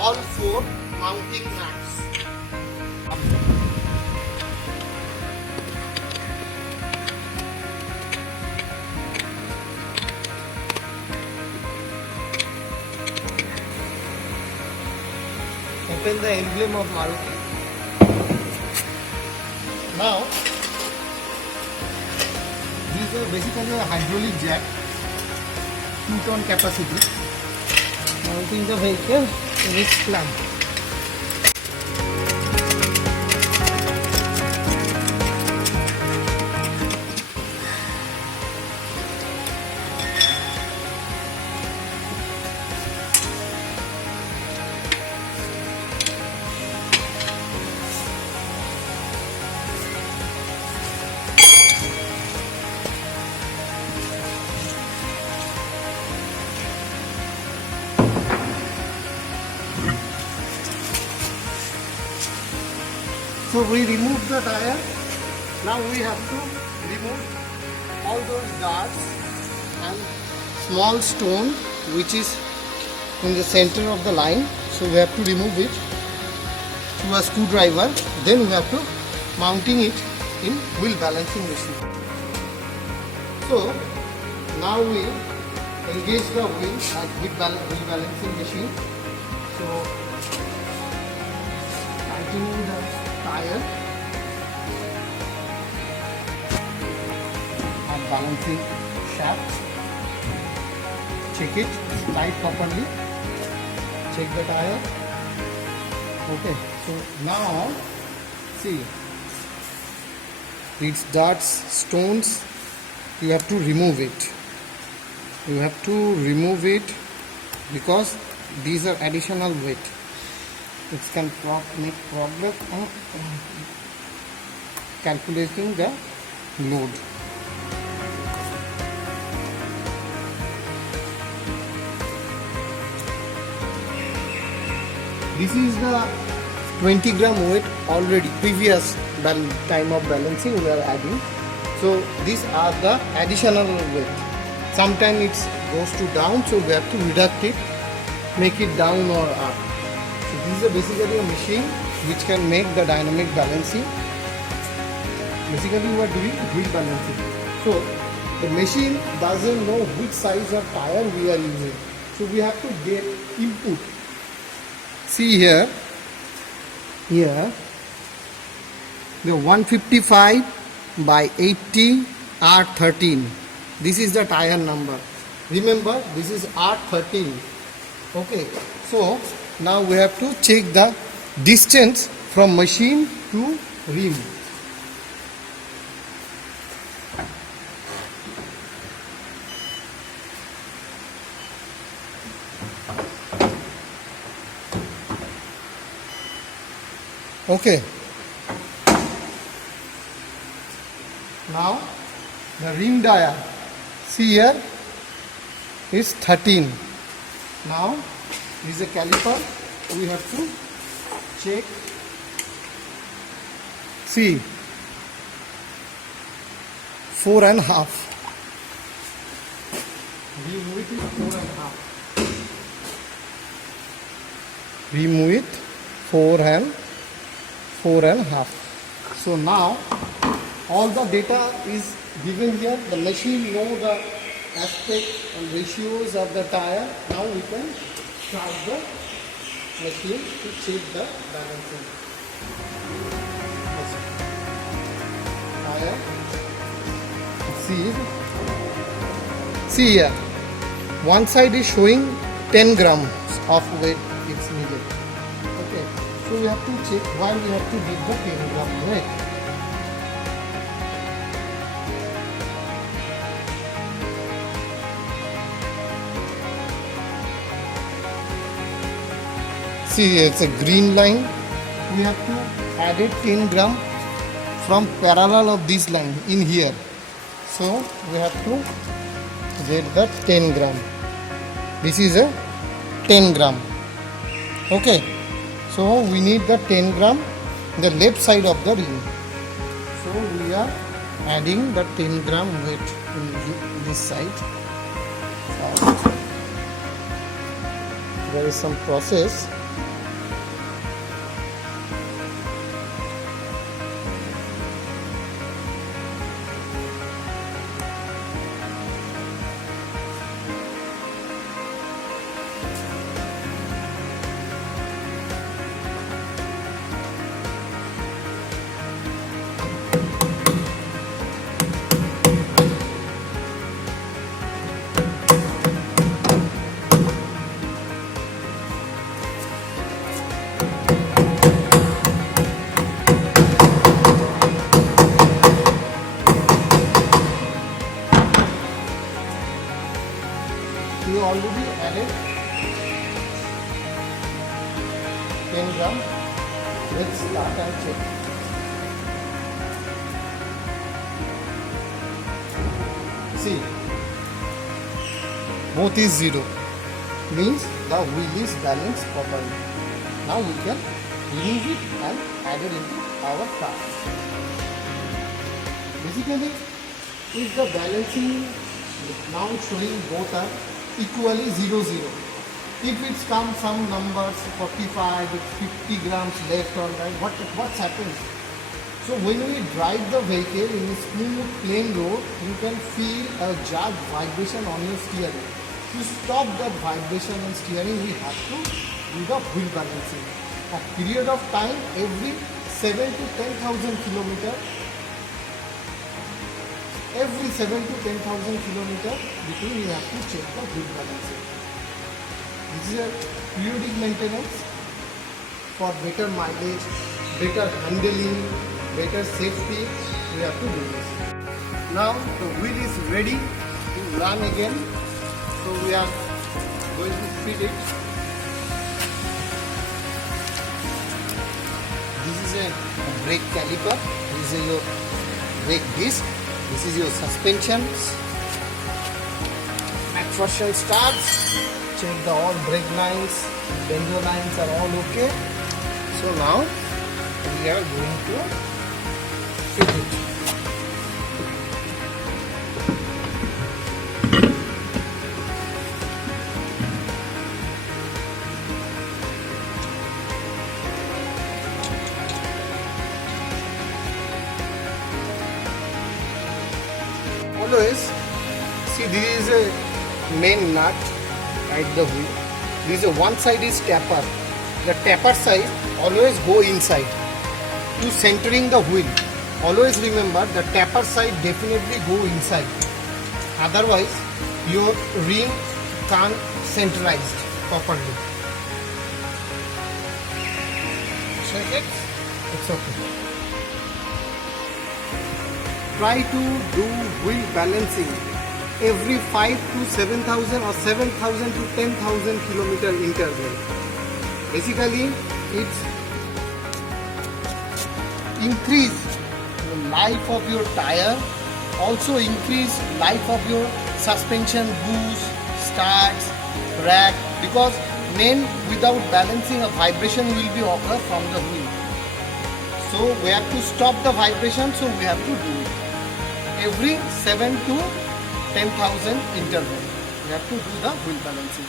all four mounting nuts. Open the emblem of Maruti. Now, these are basically a hydraulic jack, 2-ton capacity, mounting the vehicle in its clamp. So we remove the tire. Now we have to remove all those guards and small stone which is in the center of the line. So we have to remove it through a screwdriver. Then we have to mounting it in wheel balancing machine. So now we engage the wheel with wheel balancing machine. So tighten the tire and balancing shaft. Check it tight properly. Check the tire. Okay, so now see, these darts, stones, you have to remove it. You have to remove it because these are additional weight. It can make problem in calculating the load. This is the 20 gram weight already, previous time of balancing we are adding. So these are the additional weight. Sometimes it goes to down, so we have to reduct it, make it down or up. So this is basically a machine which can make the dynamic balancing. Basically we are doing wheel balancing. So the machine doesn't know which size of tire we are using. So we have to get input. See here the 155 by 80 R13. This is the tire number. Remember, this is R13. Okay, so now we have to check the distance from machine to rim. Okay. Now the rim dia, see here, is 13. Now this is a caliper. We have to check. See, 4.5. Rim width is 4.5. Rim width 4.5. So now all the data is given here. The machine know the aspect and ratios of the tire. Now we can start the machine to check the balancing. Tire. See here. One side is showing 10 grams of weight it's needed. Okay. So we have to check why we have to give the 10 gram weight. See, it's a green line. We have to add it 10 gram from parallel of this line in here. So we have to get the 10 gram. This is a 10 gram. Okay. So we need the 10 gram the left side of the ring. So we are adding the 10 gram weight in this side. There is some process. we already added 10 gram. Let's start and check. See, both is 0, means the wheel is balanced properly. Now we can remove it and add it into our car. Basically, if the balancing now showing both are equally 0, 0. If it's come some numbers 45 with 50 grams left or right, what happens? So when we drive the vehicle in a smooth plain road, you can feel a jerk vibration on your steering. To stop that vibration on steering, we have to do the wheel balancing. A period of time every 7 to 10,000 kilometer. Every 7 to 10,000 kilometer between, you have to check the wheel balancing. This is a periodic maintenance for better mileage, better handling, better safety. We have to do this. Now the wheel is ready to run again. So we are going to feed it. This is a brake caliper. This is your brake disc. This is your suspensions. McPherson starts. Check the all brake lines, benzo lines are all okay. So now we are going to fit it. Always see, this is a main nut at the wheel. This is one side is taper. The taper side always go inside to centering the wheel. Always remember the taper side definitely go inside. Otherwise your ring can't centralize properly. Check it. It's okay. Try to do wheel balancing every 5 to 7,000 or 7,000 to 10,000 kilometer interval. Basically, it's increase the life of your tire, also increase life of your suspension, boost, starts, rack, because main without balancing a vibration will be occur from the wheel. So we have to stop the vibration, so we have to do it. Every 7 to 10,000 interval, we have to do the wheel balancing.